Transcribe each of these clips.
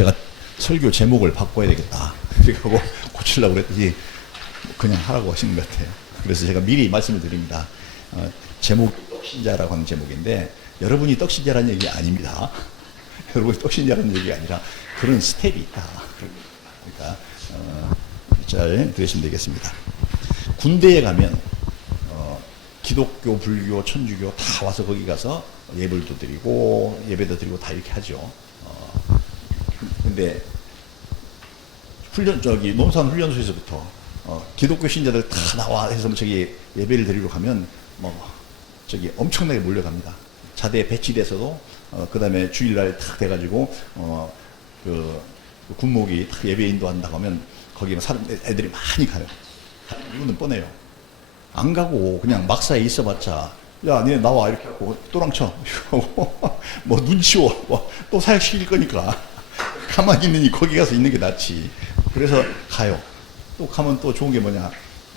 제가 설교 제목을 바꿔야 되겠다. 그리고 고치려고 그랬더니 그냥 하라고 하시는 것 같아요. 그래서 제가 미리 말씀을 드립니다. 제목 떡신자라고 하는 제목인데 여러분이 떡신자라는 얘기 아닙니다. 여러분이 떡신자라는 얘기가 아니라 그런 스텝이 있다. 그러니까 잘 들으시면 되겠습니다. 군대에 가면 기독교, 불교, 천주교 다 와서 거기 가서 예불도 드리고 예배도 드리고 다 이렇게 하죠. 근데 논산 훈련소에서부터 기독교 신자들 다 나와 해서 저기 예배를 드리러 가면 엄청나게 몰려갑니다. 자대에 배치돼서도 그 다음에 주일날 탁 돼가지고 그 군목이 탁 예배 인도한다고 하면 거기는 애들이 많이 가요. 이거는 뻔해요. 안 가고 그냥 막사에 있어봤자 야 니네 나와 이렇게 하고 또랑쳐 뭐 눈치워 또 사역시킬 거니까 가만히 있느니 거기 가서 있는 게 낫지. 그래서 가요. 또 가면 또 좋은 게 뭐냐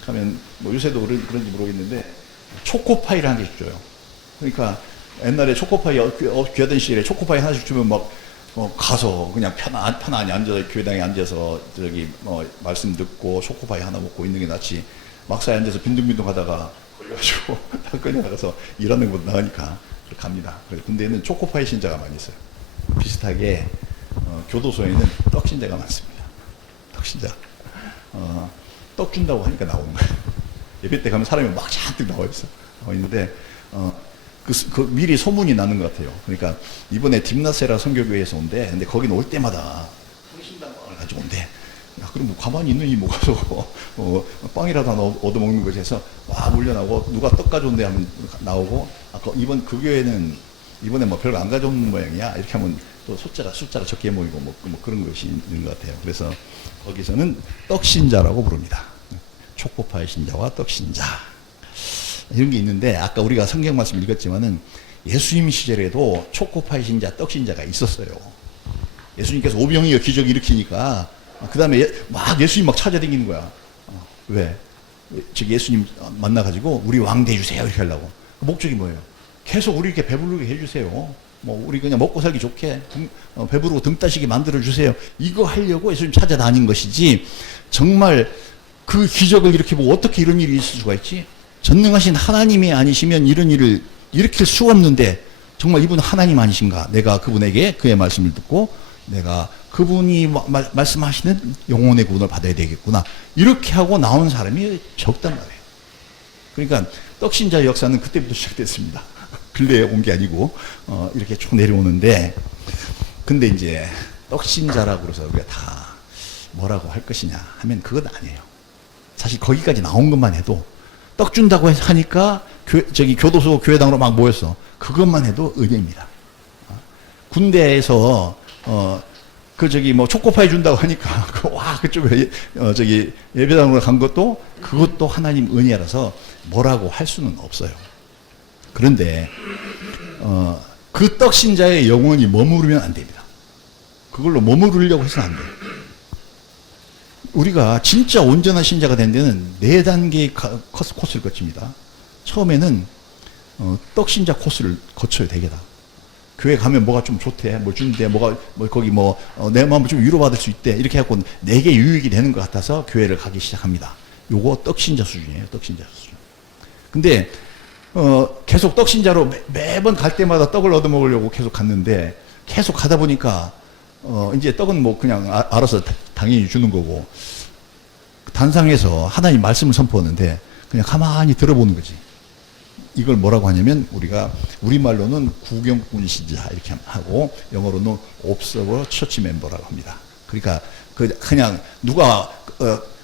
하면 뭐 요새도 그런지 모르겠는데 초코파이를 한 개씩 줘요. 그러니까 옛날에 초코파이 귀하던 시절에 초코파이 하나씩 주면 막 가서 그냥 편안히 앉아서 교회당에 앉아서 말씀 듣고 초코파이 하나 먹고 있는 게 낫지. 막사에 앉아서 빈둥빈둥 하다가 걸려가지고 다 끌려나가서 일하는 것보다 나으니까 갑니다. 군대에는 초코파이 신자가 많이 있어요. 비슷하게 교도소에는 떡 신자가 많습니다. 떡 신자. 떡 준다고 하니까 나오는 거예요. 예배 때 가면 사람이 막 잔뜩 나와 있는데 미리 소문이 나는 것 같아요. 그러니까 이번에 딥나세라 선교교회에서 온대. 근데 거기는 올 때마다 성신당을 가지고 온대. 야, 그럼 뭐 가만히 있느니 뭐 가서 빵이라도 하나 얻어먹는 거지 해서 막 몰려나오고 누가 떡 가져온대 하면 나오고 이번 그 교회는 이번에 뭐 별거 안 가져온 모양이야 이렇게 하면 또 숫자가 적게 모이고 뭐 그런 것이 있는 것 같아요. 그래서 거기서는 떡신자라고 부릅니다. 초코파이 신자와 떡신자 이런 게 있는데 아까 우리가 성경 말씀 읽었지만은 예수님 시절에도 초코파이 신자, 떡신자가 있었어요. 예수님께서 오병이어 기적 일으키니까 그 다음에 예수님 막 찾아다니는 거야. 왜? 예수님 만나가지고 우리 왕 돼주세요 이렇게 하려고. 그 목적이 뭐예요? 계속 우리 이렇게 배부르게 해주세요. 뭐 우리 그냥 먹고 살기 좋게 배부르고 등 따시게 만들어주세요. 이거 하려고 예수님 찾아다닌 것이지 정말 그 기적을 이렇게 보고 어떻게 이런 일이 있을 수가 있지? 전능하신 하나님이 아니시면 이런 일을 일으킬 수 없는데 정말 이분 하나님 아니신가? 내가 그분에게 그의 말씀을 듣고 내가 그분이 말씀하시는 영혼의 구원을 받아야 되겠구나. 이렇게 하고 나온 사람이 적단 말이에요. 그러니까 떡신자 역사는 그때부터 시작됐습니다. 근래에 온 게 아니고 이렇게 쭉 내려오는데 근데 이제 떡신자라고 그래서 우리가 다 뭐라고 할 것이냐 하면 그건 아니에요. 사실 거기까지 나온 것만 해도 떡 준다고 하니까 교도소 교회당으로 막 모였어. 그것만 해도 은혜입니다. 군대에서 초코파이 준다고 하니까 그쪽에 예배당으로 간 것도 그것도 하나님 은혜라서 뭐라고 할 수는 없어요. 그런데 그 떡신자의 영혼이 머무르면 안 됩니다. 그걸로 머무르려고 해서는 안 돼요. 우리가 진짜 온전한 신자가 된 데는 4단계의 코스를 거칩니다. 처음에는 떡신자 코스를 거쳐야 되겠다. 교회 가면 뭐가 좀 좋대, 뭐 준대, 거기 내 마음을 좀 위로받을 수 있대. 이렇게 해갖고 4개 유익이 되는 것 같아서 교회를 가기 시작합니다. 요거 떡신자 수준이에요, 떡신자 수준. 근데, 계속 떡신자로 매번 갈 때마다 떡을 얻어먹으려고 계속 갔는데, 계속 가다 보니까, 이제 떡은 뭐 그냥 알아서 당연히 주는 거고, 단상에서 하나님 말씀을 선포하는데, 그냥 가만히 들어보는 거지. 이걸 뭐라고 하냐면 우리가 우리말로는 구경꾼 신자 이렇게 하고 영어로는 observer church member라고 합니다. 그러니까 그냥 누가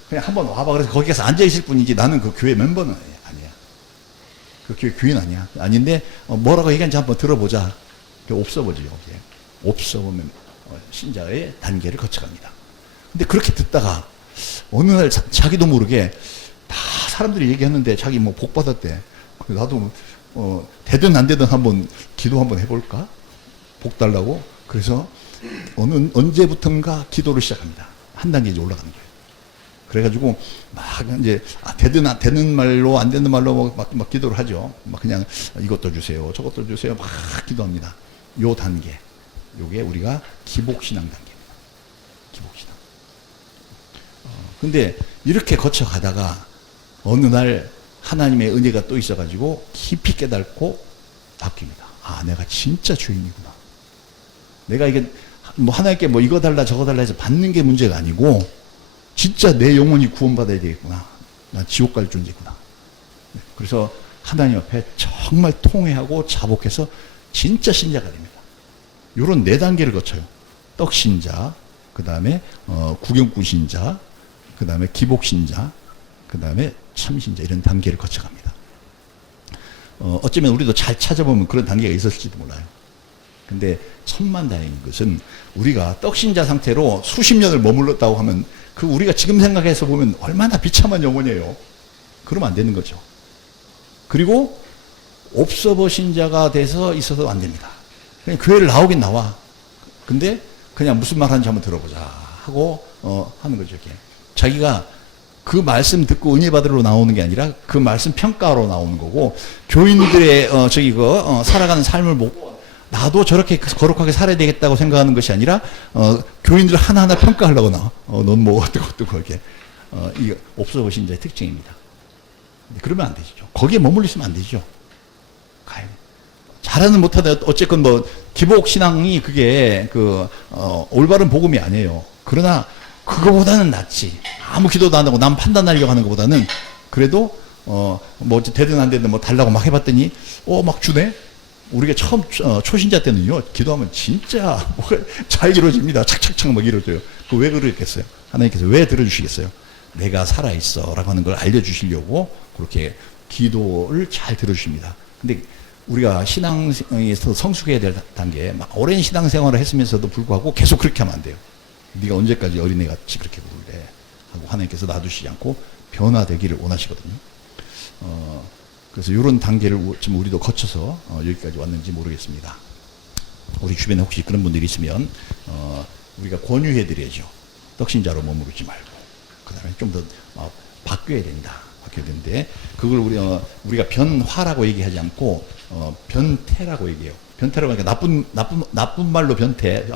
그냥 한번 와봐 그래서 거기 가서 앉아 있을 뿐이지 나는 그 교회 멤버는 아니야. 그 교회 교인 아니야. 아닌데 뭐라고 얘기하는지 한번 들어보자. 그게 observer지 여기에. observer 신자의 단계를 거쳐갑니다. 근데 그렇게 듣다가 어느 날 자기도 모르게 다 사람들이 얘기하는데 자기 뭐 복 받았대. 나도 되든 안 되든 한번 기도 한번 해볼까? 복 달라고. 그래서 언제부턴가 기도를 시작합니다. 한 단계 이제 올라가는 거예요. 그래가지고 막 이제 되는 말로 안 되는 말로 막 기도를 하죠. 막 그냥 이것도 주세요, 저것도 주세요, 막 기도합니다. 요 단계, 요게 우리가 기복신앙 단계입니다. 근데 이렇게 거쳐가다가 어느 날 하나님의 은혜가 또 있어가지고 깊이 깨닫고 바뀝니다. 아, 내가 진짜 주인이구나. 내가 이게 뭐 하나님께 뭐 이거 달라 저거 달라 해서 받는 게 문제가 아니고 진짜 내 영혼이 구원받아야 되겠구나. 난 지옥 갈 존재구나. 그래서 하나님 앞에 정말 통회하고 자복해서 진짜 신자가 됩니다. 요런 4단계를 거쳐요. 떡신자, 그 다음에 구경꾼 신자, 그 다음에 기복신자, 그 다음에 참신자, 이런 단계를 거쳐갑니다. 어쩌면 우리도 잘 찾아보면 그런 단계가 있었을지도 몰라요. 근데 천만다행인 것은 우리가 떡신자 상태로 수십 년을 머물렀다고 하면 그 우리가 지금 생각해서 보면 얼마나 비참한 영혼이에요. 그러면 안 되는 거죠. 그리고 옵서버 신자가 돼서 있어도 안 됩니다. 그냥 교회를 나오긴 나와. 근데 그냥 무슨 말 하는지 한번 들어보자 하고 하는 거죠. 이렇게. 자기가 그 말씀 듣고 은혜 받으러 나오는 게 아니라 그 말씀 평가로 나오는 거고, 교인들의 살아가는 삶을 보고 나도 저렇게 거룩하게 살아야 되겠다고 생각하는 것이 아니라 교인들 하나하나 평가하려고 나와. 넌 뭐 어떻고 이렇게. 이게 옵서버 신자의 특징입니다. 그러면 안 되죠. 거기에 머물러 있으면 안 되죠. 가요. 잘하는 못하다 어쨌건 뭐 기복 신앙이 그게 올바른 복음이 아니에요. 그러나 그거보다는 낫지. 아무 기도도 안 하고 남 판단하려고 하는 것보다는 그래도 뭐 되든 안 되든 뭐 달라고 막 해봤더니 막 주네. 우리가 처음 초신자 때는요, 기도하면 진짜 잘 이루어집니다. 착착착 막 이루어져요. 그 왜 그러겠어요? 하나님께서 왜 들어주시겠어요? 내가 살아있어 라고 하는 걸 알려주시려고 그렇게 기도를 잘 들어주십니다. 근데 우리가 신앙에서 성숙해야 될 단계, 막 오랜 신앙생활을 했으면서도 불구하고 계속 그렇게 하면 안 돼요. 네가 언제까지 어린애같이 그렇게 부르래 하고 하나님께서 놔두시지 않고 변화되기를 원하시거든요. 그래서 이런 단계를 지금 우리도 거쳐서 여기까지 왔는지 모르겠습니다. 우리 주변에 혹시 그런 분들이 있으면 우리가 권유해 드려야죠. 떡신자로 머무르지 말고 그 다음에 좀 더 바뀌어야 된다. 바뀌어야 되는데 그걸 우리가 변화라고 얘기하지 않고 변태라고 얘기해요. 변태라고 하니까 나쁜 말로 변태.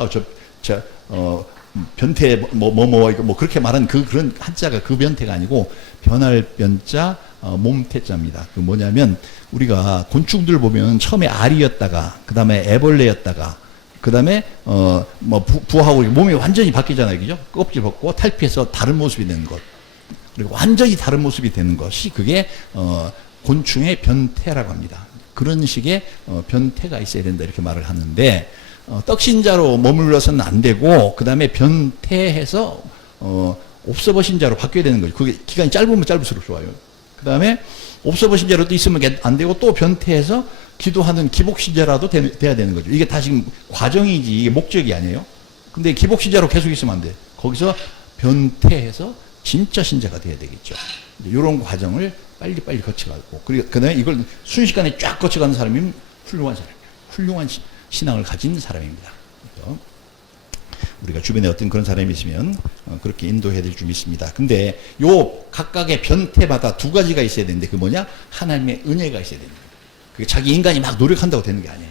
변태 뭐 그렇게 말한 그런 한자가 그 변태가 아니고 변할 변자 몸태자입니다. 그 뭐냐면 우리가 곤충들 보면 처음에 알이었다가 그 다음에 애벌레였다가 그 다음에 부화하고 몸이 완전히 바뀌잖아요, 그죠? 껍질 벗고 탈피해서 다른 모습이 되는 것, 그리고 완전히 다른 모습이 되는 것이 그게 곤충의 변태라고 합니다. 그런 식의 변태가 있어야 된다 이렇게 말을 하는데 떡신자로 머물러서는 안 되고 그 다음에 변태해서 옵서버 신자로 바뀌어야 되는 거죠. 그게 기간이 짧으면 짧을수록 좋아요. 그 다음에 옵서버 신자로 또 있으면 안 되고 또 변태해서 기도하는 기복 신자라도 돼야 되는 거죠. 이게 다 지금 과정이지 이게 목적이 아니에요. 근데 기복 신자로 계속 있으면 안 돼. 거기서 변태해서 진짜 신자가 돼야 되겠죠. 이런 과정을 빨리 거쳐가고, 그리고 그 다음에 이걸 순식간에 쫙 거쳐가는 사람이면 훌륭한 사람이에요. 훌륭한 신앙을 가진 사람입니다. 그렇죠? 우리가 주변에 어떤 그런 사람이 있으면 그렇게 인도해야 될 줄 믿습니다. 근데 요 각각의 변태마다 2가지가 있어야 되는데 그 뭐냐? 하나님의 은혜가 있어야 됩니다. 그게 자기 인간이 막 노력한다고 되는 게 아니에요.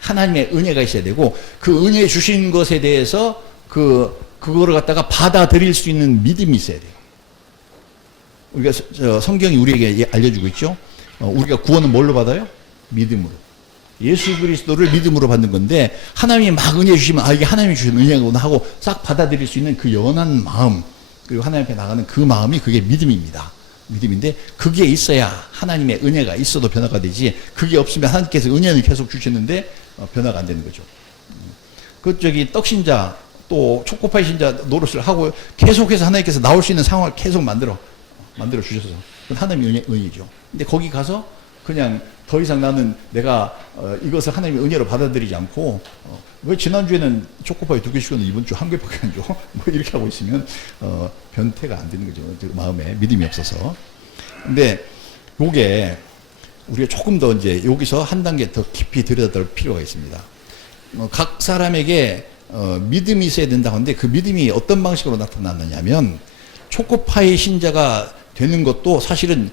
하나님의 은혜가 있어야 되고 그 은혜 주신 것에 대해서 그거를 갖다가 받아들일 수 있는 믿음이 있어야 돼요. 우리가 성경이 우리에게 알려주고 있죠. 우리가 구원은 뭘로 받아요? 믿음으로. 예수 그리스도를 믿음으로 받는 건데 하나님이 막 은혜 주시면 이게 하나님이 주신 은혜구나 하고 싹 받아들일 수 있는 그 연한 마음, 그리고 하나님 앞에 나가는 그 마음이 그게 믿음입니다. 믿음인데 그게 있어야 하나님의 은혜가 있어도 변화가 되지, 그게 없으면 하나님께서 은혜는 계속 주시는데 변화가 안 되는 거죠. 떡신자 또 초코파이 신자 노릇을 하고 계속해서 하나님께서 나올 수 있는 상황을 계속 만들어 주셔서 하나님의 은혜죠. 근데 거기 가서 그냥 더 이상 나는 내가 이것을 하나님의 은혜로 받아들이지 않고 왜 지난주에는 초코파이 2개 주었는데 이번 주 1개밖에 안 줘? 뭐 이렇게 하고 있으면 변태가 안 되는 거죠. 마음에 믿음이 없어서. 근데 요게 우리가 조금 더 이제 여기서 한 단계 더 깊이 들여다볼 필요가 있습니다. 각 사람에게 믿음이 있어야 된다고 하는데 그 믿음이 어떤 방식으로 나타났느냐면 초코파이 신자가 되는 것도 사실은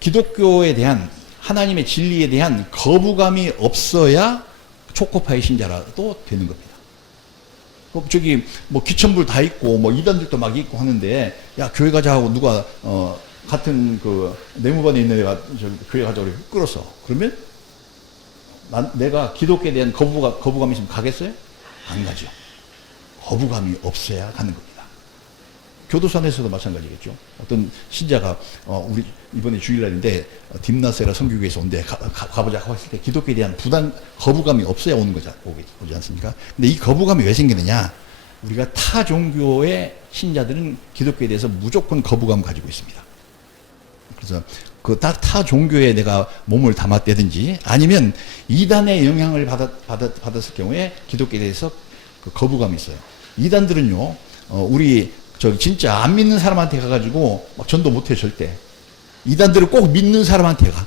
기독교에 대한 하나님의 진리에 대한 거부감이 없어야 초코파이 신자라도 되는 겁니다. 저기 뭐 기천불 다 있고 뭐 이단들도 막 있고 하는데 야 교회 가자 하고 누가 같은 그 내무반에 있는 애가 교회 가자고 끌었어. 그러면 내가 기독교에 대한 거부감이 있으면 가겠어요? 안 가죠. 거부감이 없어야 가는 겁니다. 교도소 안에서도 마찬가지겠죠. 어떤 신자가 우리 이번에 주일날인데 딥나스라 선교교회에서 온대 가보자 하고 했을 때 기독교에 대한 거부감이 없어야 오는 거지 오지 않습니까? 근데 이 거부감이 왜 생기느냐? 우리가 타 종교의 신자들은 기독교에 대해서 무조건 거부감을 가지고 있습니다. 그래서 그 타 종교에 내가 몸을 담았다든지 아니면 이단의 영향을 받았을 경우에 기독교에 대해서 그 거부감이 있어요. 이단들은요, 우리 진짜 안 믿는 사람한테 가가지고 막 전도 못해 절대. 이단들은 꼭 믿는 사람한테 가.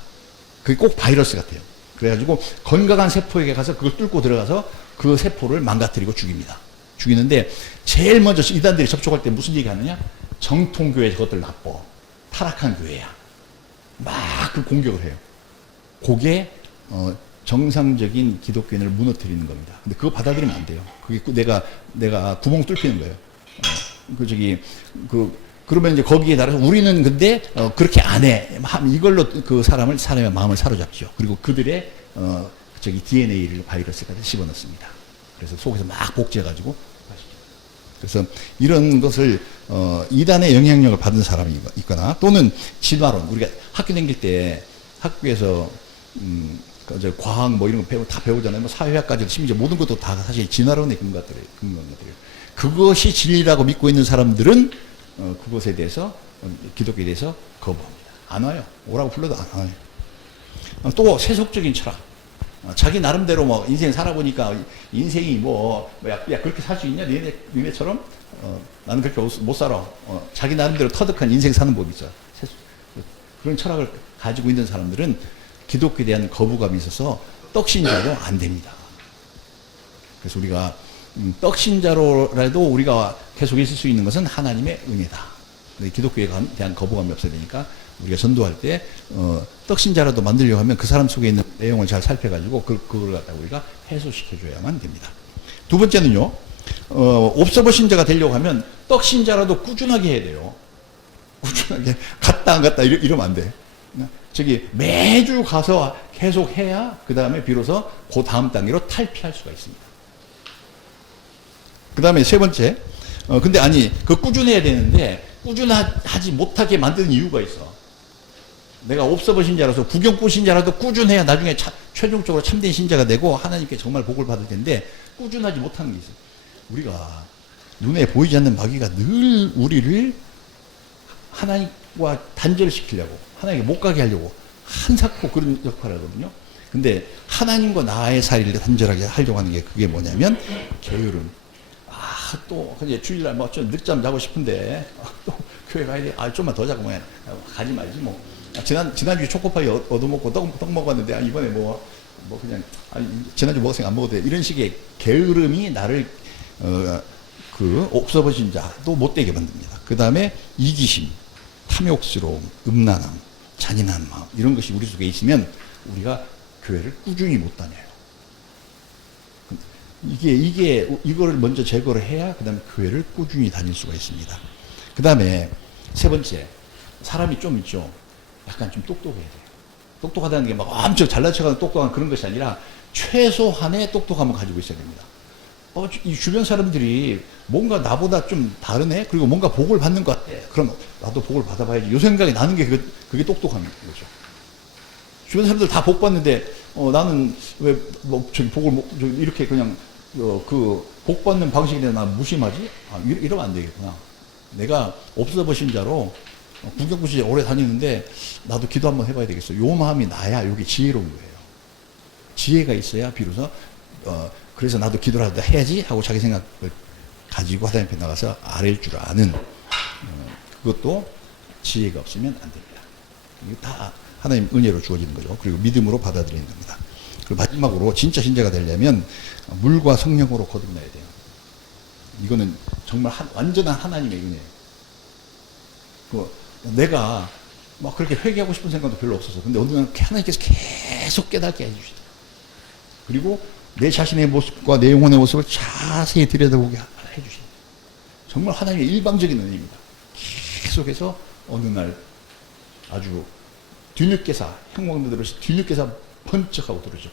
그게 꼭 바이러스 같아요. 그래가지고 건강한 세포에게 가서 그걸 뚫고 들어가서 그 세포를 망가뜨리고 죽입니다. 죽이는데 제일 먼저 이단들이 접촉할 때 무슨 얘기 하느냐? 정통교회 저것들 나빠. 타락한 교회야. 막 그 공격을 해요. 그게 정상적인 기독교인을 무너뜨리는 겁니다. 근데 그거 받아들이면 안 돼요. 그게 내가 구멍 뚫히는 거예요. 그러면 이제 거기에 따라서 우리는 근데 그렇게 안 해. 이걸로 그 사람의 마음을 사로잡죠. 그리고 그들의 DNA를 바이러스가 씹어넣습니다. 그래서 속에서 막 복제해가지고 그래서 이런 것을 이단의 영향력을 받은 사람이 있거나 또는 진화론, 우리가 학교 다닐 때 학교에서 과학 뭐 이런 거 다 배우잖아요. 뭐 사회학까지도 심지어 모든 것도 다 사실 진화론의 근거인 것들이에요. 그것이 진리라고 믿고 있는 사람들은 그것에 대해서 기독교에 대해서 거부합니다. 안 와요. 오라고 불러도 안 와요. 또 세속적인 철학. 자기 나름대로 뭐 인생 살아보니까 인생이 야 그렇게 살 수 있냐? 니네처럼 나는 그렇게 못 살아. 자기 나름대로 터득한 인생 사는 법이 있어요. 그런 철학을 가지고 있는 사람들은 기독교에 대한 거부감이 있어서 떡신자도 안 됩니다. 그래서 우리가 떡신자로라도 우리가 계속 있을 수 있는 것은 하나님의 은혜다. 기독교에 대한 거부감이 없어야 되니까 우리가 전도할 때 떡신자라도 만들려고 하면 그 사람 속에 있는 내용을 잘 살펴가지고 그걸 갖다가 우리가 해소시켜줘야만 됩니다. 두 번째는요, 옵서버 신자가 되려고 하면 떡신자라도 꾸준하게 해야 돼요. 꾸준하게 갔다 안 갔다 이러면 안 돼. 매주 가서 계속 해야 그 다음에 비로소 그 다음 단계로 탈피할 수가 있습니다. 그 다음에 세 번째, 근데 그 꾸준해야 되는데 꾸준하지 못하게 만드는 이유가 있어. 내가 옵서버 신자라서 구경꾼 신자라도 꾸준해야 나중에 최종적으로 참된 신자가 되고 하나님께 정말 복을 받을 텐데 꾸준하지 못하는 게 있어요. 우리가 눈에 보이지 않는 마귀가 늘 우리를 하나님과 단절시키려고 하나님께 못 가게 하려고 한사코 그런 역할을 하거든요. 근데 하나님과 나의 사이를 단절하게 하려고 하는 게 그게 뭐냐면 게으름. 또 이제 주일날 뭐 좀 늦잠 자고 싶은데 또 교회 가야 돼. 좀만 더 자고 뭐 가지 말지 뭐. 지난주에 초코파이 얻어먹고 떡 먹었는데 이번에 그냥 지난주 먹었으니까 안 먹어도 돼. 이런 식의 게으름이 나를 그 옵서버 신자도 못되게 만듭니다. 그 다음에 이기심, 탐욕스러움, 음란함, 잔인한 마음 이런 것이 우리 속에 있으면 우리가 교회를 꾸준히 못 다녀요. 이거를 먼저 제거를 해야 그 다음에 교회를 꾸준히 다닐 수가 있습니다. 그 다음에 세 번째, 사람이 좀 있죠. 약간 좀 똑똑해야 돼요. 똑똑하다는 게 막 엄청 잘난 척하는 똑똑한 그런 것이 아니라 최소한의 똑똑함을 가지고 있어야 됩니다. 이 주변 사람들이 뭔가 나보다 좀 다르네? 그리고 뭔가 복을 받는 것 같아. 그럼 나도 복을 받아봐야지. 요 생각이 나는 게 그게 똑똑한 거죠. 주변 사람들 다 복 받는데 나는 왜 복을 이렇게 그냥 복 받는 방식에 대해 나 무심하지? 이러면 안 되겠구나. 내가 옵서버 신자로 구경꾼 신자 오래 다니는데 나도 기도 한번 해봐야 되겠어. 요 마음이 나야 여기 지혜로운 거예요. 지혜가 있어야 비로소 그래서 나도 기도라도 해야지 하고 자기 생각을 가지고 하나님 앞에 나가서 아랠 줄 아는 그것도 지혜가 없으면 안 됩니다. 이거 다 하나님 은혜로 주어지는 거죠. 그리고 믿음으로 받아들이는 겁니다. 그리고 마지막으로 진짜 신자가 되려면 물과 성령으로 거듭나야 돼요. 이거는 정말 완전한 하나님의 은혜예요. 내가 막 그렇게 회개하고 싶은 생각도 별로 없었어. 근데 어느 날 하나님께서 계속 깨닫게 해주시더라고요. 그리고 내 자신의 모습과 내 영혼의 모습을 자세히 들여다보게 해주신다. 정말 하나님의 일방적인 은혜입니다. 계속해서 어느 날 아주 뒤늦게서 형광등 들어서 뒤늦게서 번쩍하고 들어오죠.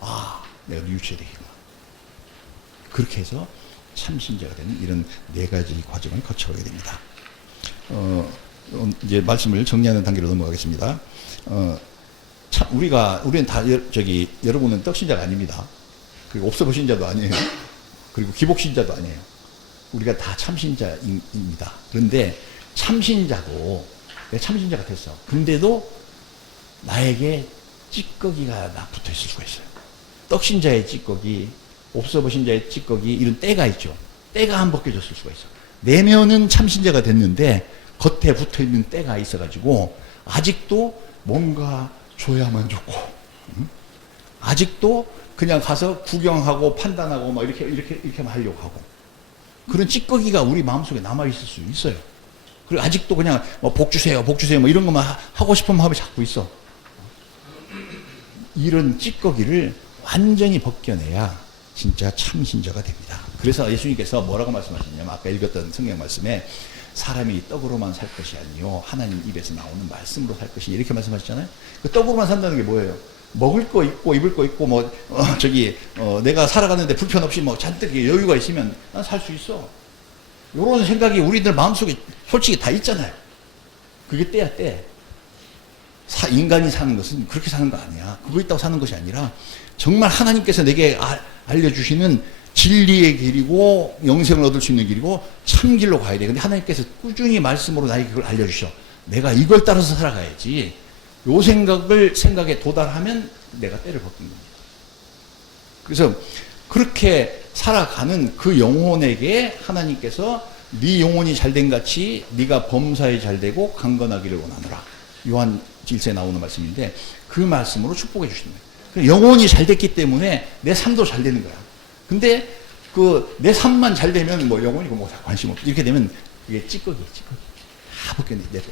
아, 내가 뉘우쳐야 되겠구나. 그렇게 해서 참신자가 되는 이런 네 가지 과정을 거쳐가게 됩니다. 이제 말씀을 정리하는 단계로 넘어가겠습니다. 우리는 다 여러분은 떡신자가 아닙니다. 그리고 옵서버신자도 아니에요. 그리고 기복신자도 아니에요. 우리가 다 참신자입니다. 그런데 참신자도 내가 참신자가 됐어. 근데도 나에게 찌꺼기가 붙어 있을 수가 있어요. 떡신자의 찌꺼기, 옵서버신자의 찌꺼기, 이런 때가 있죠. 때가 안 벗겨졌을 수가 있어. 내면은 참신자가 됐는데 겉에 붙어 있는 때가 있어가지고 아직도 뭔가 줘야만 좋고, 아직도 그냥 가서 구경하고 판단하고 막 이렇게만 하려고 하고, 그런 찌꺼기가 우리 마음속에 남아있을 수 있어요. 그리고 아직도 그냥 복 주세요, 복 주세요, 뭐 이런 것만 하고 싶은 마음이 자꾸 있어. 이런 찌꺼기를 완전히 벗겨내야 진짜 참신자가 됩니다. 그래서 예수님께서 뭐라고 말씀하셨냐면, 아까 읽었던 성경 말씀에 사람이 떡으로만 살 것이 아니요 하나님 입에서 나오는 말씀으로 살 것이, 이렇게 말씀하셨잖아요. 그 떡으로만 산다는 게 뭐예요? 먹을 거 있고 입을 거 있고 내가 살아가는데 불편 없이 뭐 잔뜩 여유가 있으면 난 살 수 있어. 이런 생각이 우리들 마음속에 솔직히 다 있잖아요. 그게 때야, 때. 인간이 사는 것은 그렇게 사는 거 아니야. 그거 있다고 사는 것이 아니라 정말 하나님께서 내게 알려주시는 진리의 길이고 영생을 얻을 수 있는 길이고 참 길로 가야 돼. 근데 하나님께서 꾸준히 말씀으로 나에게 그걸 알려주셔. 내가 이걸 따라서 살아가야지. 요 생각에 도달하면 내가 때를 벗긴 겁니다. 그래서 그렇게 살아가는 그 영혼에게 하나님께서 네 영혼이 잘된 같이 네가 범사에 잘되고 강건하기를 원하노라. 요한 1서에 나오는 말씀인데 그 말씀으로 축복해 주시는 거예요. 영혼이 잘됐기 때문에 내 삶도 잘 되는 거야. 근데 내 삶만 잘 되면 뭐 영혼이 뭐 관심 없고 이렇게 되면 이게 찌꺼기 다 벗겨내야 돼.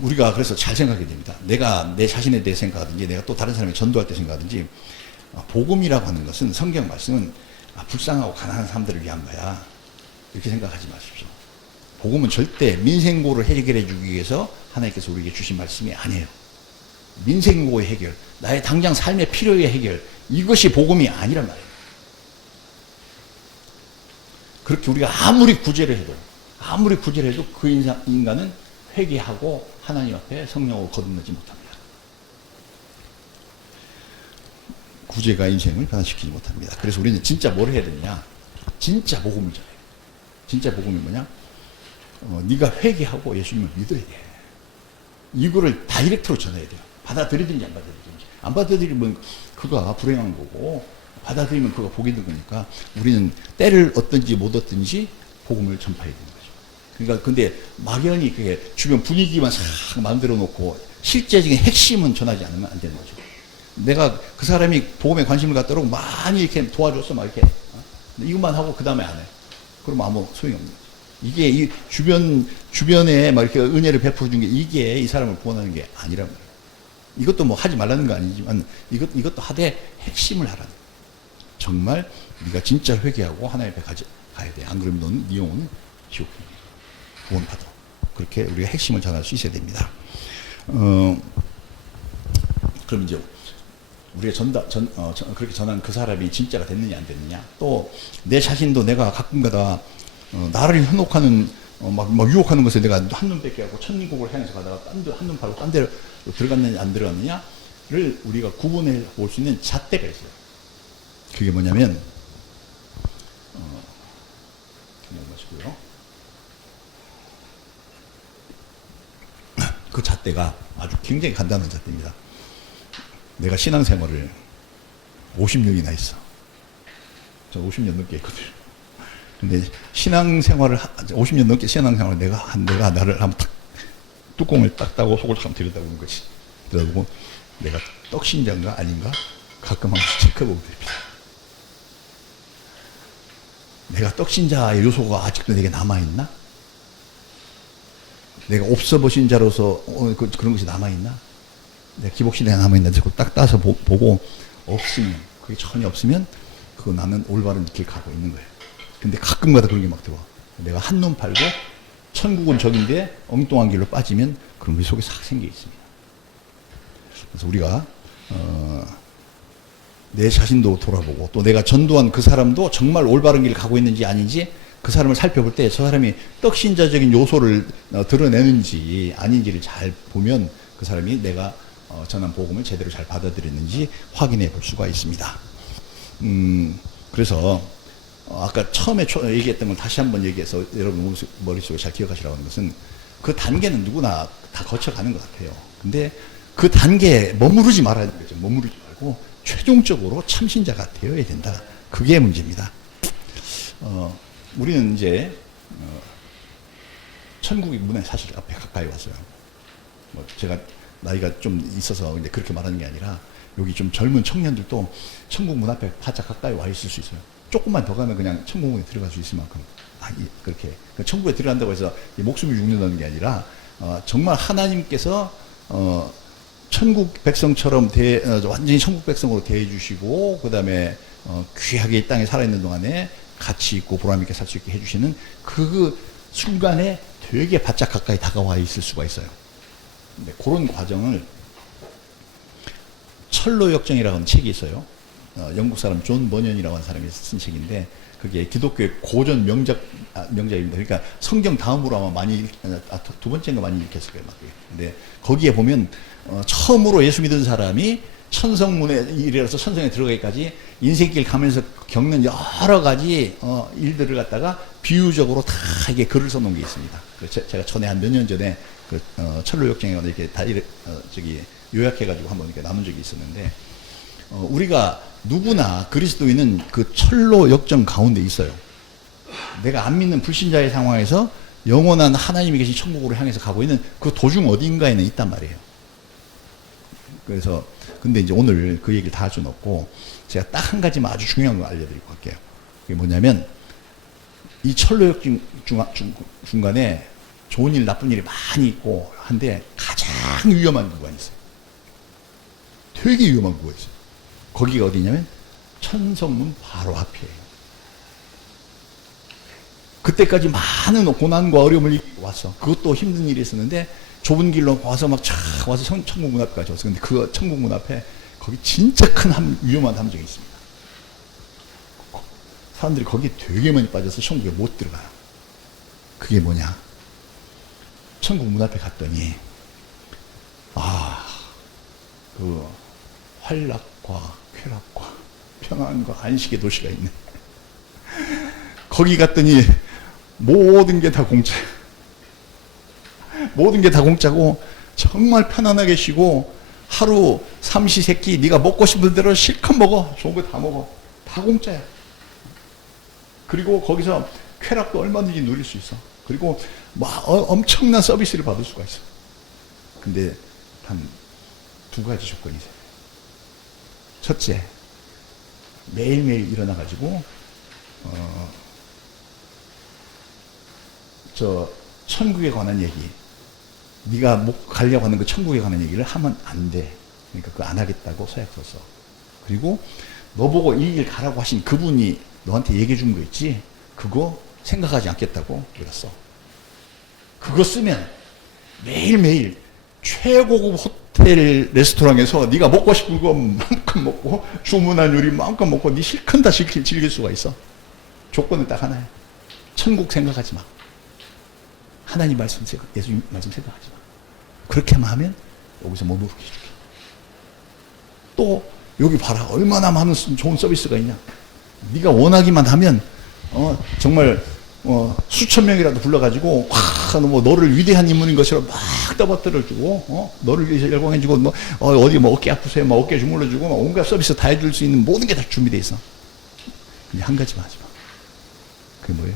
우리가 그래서 잘 생각해야 됩니다. 내가 내 자신에 대해 생각하든지 내가 또 다른 사람에게 전도할 때 생각하든지 복음이라고 하는 것은 성경 말씀은 불쌍하고 가난한 사람들을 위한 거야. 이렇게 생각하지 마십시오. 복음은 절대 민생고를 해결해 주기 위해서 하나님께서 우리에게 주신 말씀이 아니에요. 민생고의 해결, 나의 당장 삶의 필요의 해결, 이것이 복음이 아니란 말이에요. 그렇게 우리가 아무리 구제를 해도 그 인간은 회개하고 하나님 앞에 성령으로 거듭나지 못합니다. 구제가 인생을 변화시키지 못합니다. 그래서 우리는 진짜 뭘 해야 되느냐? 진짜 복음을 전해요. 진짜 복음이 뭐냐? 네가 회개하고 예수님을 믿어야 돼. 이거를 다이렉트로 전해야 돼요. 받아들이든지 안 받아들이든지. 안 받아들이면 그가 불행한 거고, 받아들이면 그가 복이 된 거니까 우리는 때를 얻든지 못 얻든지 복음을 전파해야 되는 거죠. 그러니까 근데 막연히 그게 주변 분위기만 싹 만들어 놓고 실제적인 핵심은 전하지 않으면 안 되는 거죠. 내가 그 사람이 복음에 관심을 갖도록 많이 이렇게 도와줬어, 막 이렇게. 이것만 하고 그 다음에 안 해. 그러면 아무 소용이 없는 거죠. 이게 이 주변에 막 이렇게 은혜를 베풀어 준 게 이게 이 사람을 구원하는 게 아니란 말이에요. 이것도 뭐 하지 말라는 거 아니지만 이것도 하되 핵심을 하라는 거예요. 정말 네가 진짜 회개하고 하나님 앞에 가야 돼. 안 그러면 너는 네 영혼은 지옥입니다. 구원받아. 그렇게 우리가 핵심을 전할 수 있어야 됩니다. 그럼 이제 우리가 그렇게 전한 그 사람이 진짜가 됐느냐 안 됐느냐, 또 내 자신도 내가 가끔가다 나를 현혹하는 막 유혹하는 것에 내가 한눈 뺏게 하고 천국을 향해서 가다가 한눈 팔고 딴 데로 들어갔느냐 안 들어갔느냐를 우리가 구분해 볼 수 있는 잣대가 있어요. 그게 뭐냐면 마시고요. 그 잣대가 아주 굉장히 간단한 잣대입니다. 내가 신앙생활을 50년이나 했어. 저 50년 넘게 했거든요. 근데 신앙생활을 50년 넘게 신앙생활을 내가 나를 한번 뚜껑을 딱 따고 속을 한번 들여다보는 거지. 들여다보고 내가 떡신자인가 아닌가 가끔 한번 체크해보게 됩니다. 내가 떡신자의 요소가 아직도 내게 남아있나? 내가 옵서버신자로서 그런 것이 남아있나? 내가 기복신자가 남아있나? 딱 따서 보고 없으면, 그게 전혀 없으면 그거 나는 올바른 길 가고 있는 거예요. 근데 가끔가다 그런 게 막 들어와. 내가 한눈 팔고 천국은 저긴데 엉뚱한 길로 빠지면 그런 게 속에 싹 생겨 있습니다. 그래서 우리가 내 자신도 돌아보고 또 내가 전도한 그 사람도 정말 올바른 길을 가고 있는지 아닌지 그 사람을 살펴볼 때 저 사람이 떡신자적인 요소를 드러내는지 아닌지를 잘 보면 그 사람이 내가 전한 복음을 제대로 잘 받아들였는지 확인해 볼 수가 있습니다. 그래서 아까 처음에 얘기했던 걸 다시 한번 얘기해서 여러분 머릿속에 잘 기억하시라고 하는 것은 그 단계는 누구나 다 거쳐가는 것 같아요. 근데 그 단계에 머무르지 말아야 되죠. 머무르지 말고 최종적으로 참신자가 되어야 된다. 그게 문제입니다. 우리는 이제 천국의 문에 사실 앞에 가까이 왔어요. 뭐 제가 나이가 좀 있어서 근데 그렇게 말하는 게 아니라 여기 좀 젊은 청년들도 천국 문 앞에 바짝 가까이 와 있을 수 있어요. 조금만 더 가면 그냥 천국문에 들어갈 수 있을 만큼 그렇게 천국에 들어간다고 해서 목숨이 죽는다는 게 아니라 정말 하나님께서 천국 백성처럼 완전히 천국 백성으로 대해주시고 그 다음에 귀하게 이 땅에 살아있는 동안에 가치 있고 보람 있게 살 수 있게 해주시는 그 순간에 되게 바짝 가까이 다가와 있을 수가 있어요. 근데 그런 과정을 철로 역정이라고 하는 책이 있어요. 영국 사람 존 버년이라고 하는 사람이 쓴 책인데 그게 기독교의 고전 명작입니다. 그러니까 성경 다음으로 아마 많이 두 번째인가 많이 읽혔을 거예요. 근데 거기에 보면 처음으로 예수 믿은 사람이 천성문에 이르러서 천성에 들어가기까지 인생길 가면서 겪는 여러 가지 일들을 갖다가 비유적으로 다 이게 글을 써놓은 게 있습니다. 제가 전에 한 몇 년 전에 그 철로 역정에 이렇게 다 요약해가지고 한번 이렇게 나눈 적이 있었는데 우리가 누구나 그리스도인은 그 철로 역정 가운데 있어요. 내가 안 믿는 불신자의 상황에서 영원한 하나님이 계신 천국으로 향해서 가고 있는 그 도중 어딘가에는 있단 말이에요. 그래서 근데 이제 오늘 그 얘기를 다 할 수는 없고 제가 딱 한 가지만 아주 중요한 걸 알려드리고 갈게요. 그게 뭐냐면 이 철로 역정 중간에 좋은 일 나쁜 일이 많이 있고 한데 가장 위험한 구간이 있어요. 되게 위험한 구간이 있어요. 거기가 어디냐면 천성문 바로 앞이에요. 그때까지 많은 고난과 어려움을 이기고 왔어. 그것도 힘든 일이 있었는데 좁은 길로 와서 막 쫙 와서 천국문 앞까지 왔어. 근데 그 천국문 앞에 거기 진짜 큰 위험한 함정이 있습니다. 사람들이 거기에 되게 많이 빠져서 천국에 못 들어가요. 그게 뭐냐? 천국 문 앞에 갔더니 그 환락과 쾌락과 평안과 안식의 도시가 있네. 거기 갔더니 모든 게 다 공짜예요. 모든 게 다 공짜고 정말 편안하게 쉬고 하루 삼시세끼 네가 먹고 싶은 대로 실컷 먹어. 좋은 거 다 먹어. 다 공짜야. 그리고 거기서 쾌락도 얼마든지 누릴 수 있어. 그리고 엄청난 서비스를 받을 수가 있어. 근데 한 두 가지 조건이 있어요. 첫째, 매일매일 일어나가지고 천국에 관한 얘기, 네가 가려고 하는 그 천국에 관한 얘기를 하면 안 돼. 그러니까 그거 안 하겠다고 서약서 써. 그리고 너 보고 이 일 가라고 하신 그분이 너한테 얘기해 준 거 있지? 그거 생각하지 않겠다고 그랬어. 그거 쓰면 매일매일 최고급 호텔 레스토랑에서 네가 먹고 싶은 거 마음껏 먹고 주문한 요리 마음껏 먹고 네 실컷 다 즐길 수가 있어. 조건은 딱 하나야. 천국 생각하지 마. 하나님 말씀 예수님 말씀 생각하지 마. 그렇게만 하면 여기서 머무르게 해줄게. 또 여기 봐라. 얼마나 많은 좋은 서비스가 있냐. 네가 원하기만 하면 정말 수천 명이라도 불러가지고 너를 위대한 인물인 것처럼 막 떠받들어주고 너를 위해서 열광해주고 어디 어깨 아프세요? 어깨 주물러주고 온갖 서비스 다 해줄 수 있는 모든 게 다 준비되어 있어. 근데 한 가지만 하지 마. 그게 뭐예요?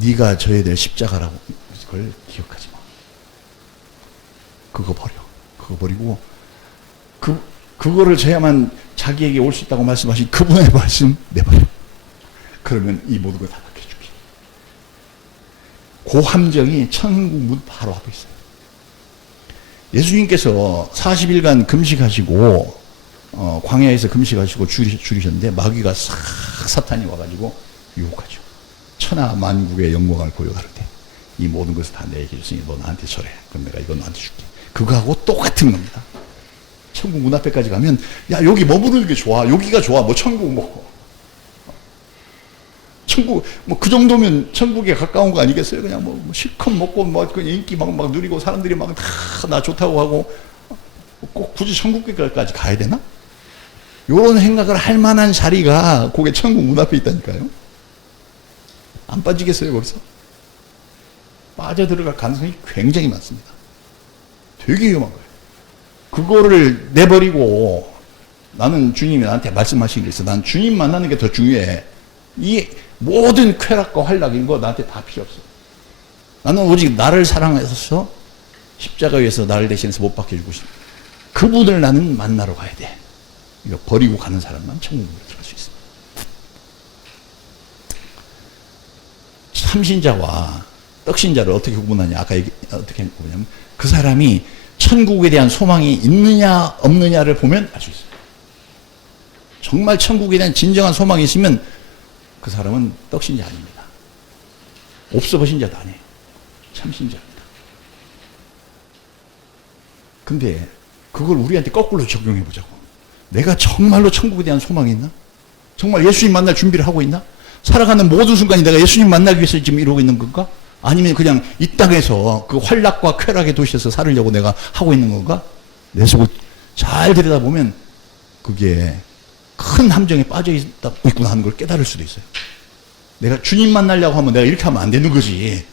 네가 져야 될 십자가라고 그걸 기억하지 마. 그거 버려. 그거 버리고 그거를 져야만 자기에게 올 수 있다고 말씀하신 그분의 말씀 내버려. 그러면 이 모든 걸 다 바뀌어줄게. 그 함정이 천국 문 바로 앞에 있어요. 예수님께서 40일간 금식하시고 광야에서 금식하시고 줄이셨는데 마귀가 싹 사탄이 와가지고 유혹하죠. 천하 만국의 영광을 보여 가르되 이 모든 것을 다 내게 줬으니 너 나한테 절해. 그럼 내가 이거 너한테 줄게. 그거하고 똑같은 겁니다. 천국 문 앞에까지 가면 야 여기 머무르는 게 좋아. 여기가 좋아. 뭐 천국 뭐 천국 뭐 그 정도면 천국에 가까운 거 아니겠어요? 그냥 뭐 실컷 먹고 뭐 인기 막 누리고 사람들이 막 다 나 좋다고 하고 꼭 굳이 천국까지 가야 되나? 요런 생각을 할 만한 자리가 그게 천국 문 앞에 있다니까요. 안 빠지겠어요 거기서? 빠져들어갈 가능성이 굉장히 많습니다. 되게 위험한 거예요. 그거를 내버리고 나는 주님이 나한테 말씀하신 게 있어. 난 주님 만나는 게 더 중요해. 이 모든 쾌락과 활락인 거 나한테 다 필요 없어. 나는 오직 나를 사랑해서 십자가 위에서 나를 대신해서 못 박혀주고 싶어. 그분을 나는 만나러 가야 돼. 이거 버리고 가는 사람만 천국으로 들어갈 수 있습니다. 참신자와 떡신자를 어떻게 구분하냐? 아까 어떻게 보냐면 그 사람이 천국에 대한 소망이 있느냐 없느냐를 보면 알 수 있어요. 정말 천국에 대한 진정한 소망이 있으면 그 사람은 떡신자 아닙니다. 없어보신 자도 아니에요. 참신자입니다. 근데 그걸 우리한테 거꾸로 적용해 보자고. 내가 정말로 천국에 대한 소망이 있나? 정말 예수님 만날 준비를 하고 있나? 살아가는 모든 순간이 내가 예수님 만나기 위해서 지금 이러고 있는 건가? 아니면 그냥 이 땅에서 그 활락과 쾌락의 도시에서 살으려고 내가 하고 있는 건가? 내 속을 잘 들여다보면 그게 큰 함정에 빠져 있구나 하는 걸 깨달을 수도 있어요. 내가 주님 만나려고 하면 내가 이렇게 하면 안 되는 거지.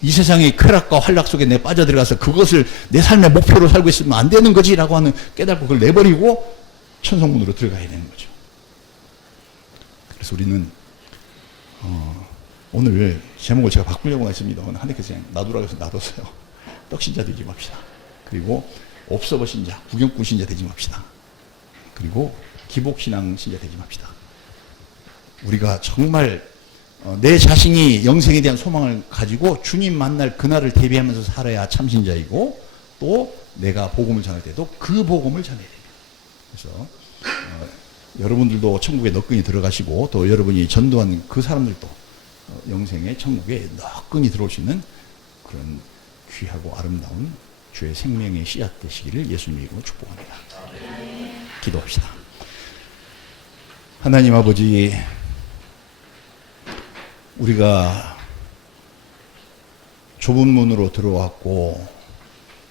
이 세상의 쾌락과 활락 속에 내가 빠져들어가서 그것을 내 삶의 목표로 살고 있으면 안 되는 거지라고 하는 깨닫고 그걸 내버리고 천성문으로 들어가야 되는 거죠. 그래서 우리는 오늘 제목을 제가 바꾸려고 했습니다. 하나님께서 그냥 놔두라고 해서 놔뒀어요. 떡신자 되지 맙시다. 그리고 없어버신 자, 구경꾼 신자 되지 맙시다. 그리고 기복신앙 신자 되지 맙시다. 우리가 정말 내 자신이 영생에 대한 소망을 가지고 주님 만날 그날을 대비하면서 살아야 참신자이고 또 내가 복음을 전할 때도 그 복음을 전해야 돼요. 그래서 여러분들도 천국에 너끈히 들어가시고 또 여러분이 전도한 그 사람들도 영생의 천국에 너끈히 들어올 수 있는 그런 귀하고 아름다운 주의 생명의 씨앗 되시기를 예수님 이름으로 축복합니다. 기도합시다. 하나님 아버지, 우리가 좁은 문으로 들어왔고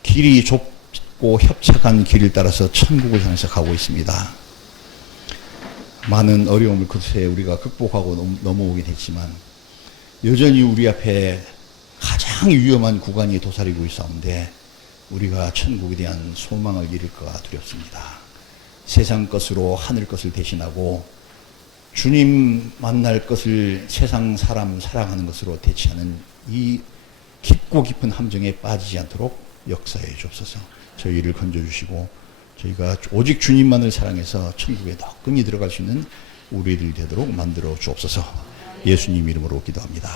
길이 좁고 협착한 길을 따라서 천국을 향해서 가고 있습니다. 많은 어려움을 그새 우리가 극복하고 넘어오게 됐지만 여전히 우리 앞에 가장 위험한 구간이 도사리고 있사온데 우리가 천국에 대한 소망을 잃을까 두렵습니다. 세상 것으로 하늘 것을 대신하고 주님 만날 것을 세상 사람 사랑하는 것으로 대체하는 이 깊고 깊은 함정에 빠지지 않도록 역사해 주옵소서. 저희를 건져주시고 저희가 오직 주님만을 사랑해서 천국에 너끈히 들어갈 수 있는 우리들 되도록 만들어 주옵소서. 예수님 이름으로 기도합니다.